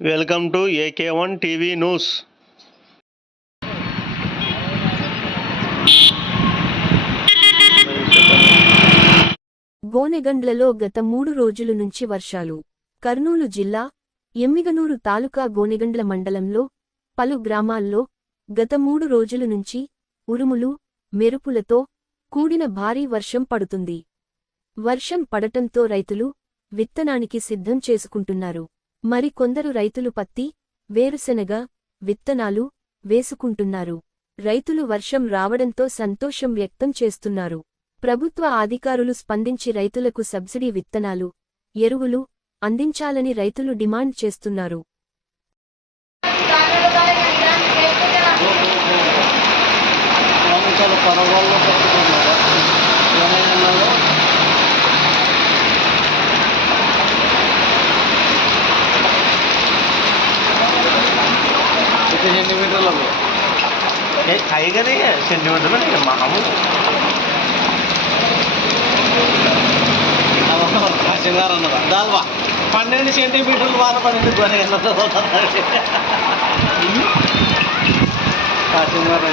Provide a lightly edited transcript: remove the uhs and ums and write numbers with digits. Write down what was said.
Welcome to AK1 TV news. గోనెగండ్లలో గత 3 రోజుల నుంచి వర్షాలు. కర్నూలు జిల్లా ఎమ్మిగనూరు తాలూకా గోనెగండ్ల మండలంలో పలు గ్రామాల్లో గత 3 రోజుల నుంచి ఉరుములు, మెరుపులతో కూడిన భారీ వర్షం పడుతుంది. వర్షం పడటంతో రైతులు విత్తనానికి సిద్ధం చేసుకుంటున్నారు. మరి కొందరు రైతులు పత్తి, వేరుశెనగ విత్తనాలు వేసుకుంటున్నారు. రైతులు వర్షం రావడంతో సంతోషం వ్యక్తం చేస్తున్నారు. ప్రభుత్వ అధికారులు స్పందించి రైతులకు సబ్సిడీ విత్తనాలు, ఎరువులు అందించాలని రైతులు డిమాండ్ చేస్తున్నారు. టైగర్ సెంటీమీటర్లు మామూలు దాల్వా 12 సెంటీమీటర్లు వాన పడింది. కాసింగారు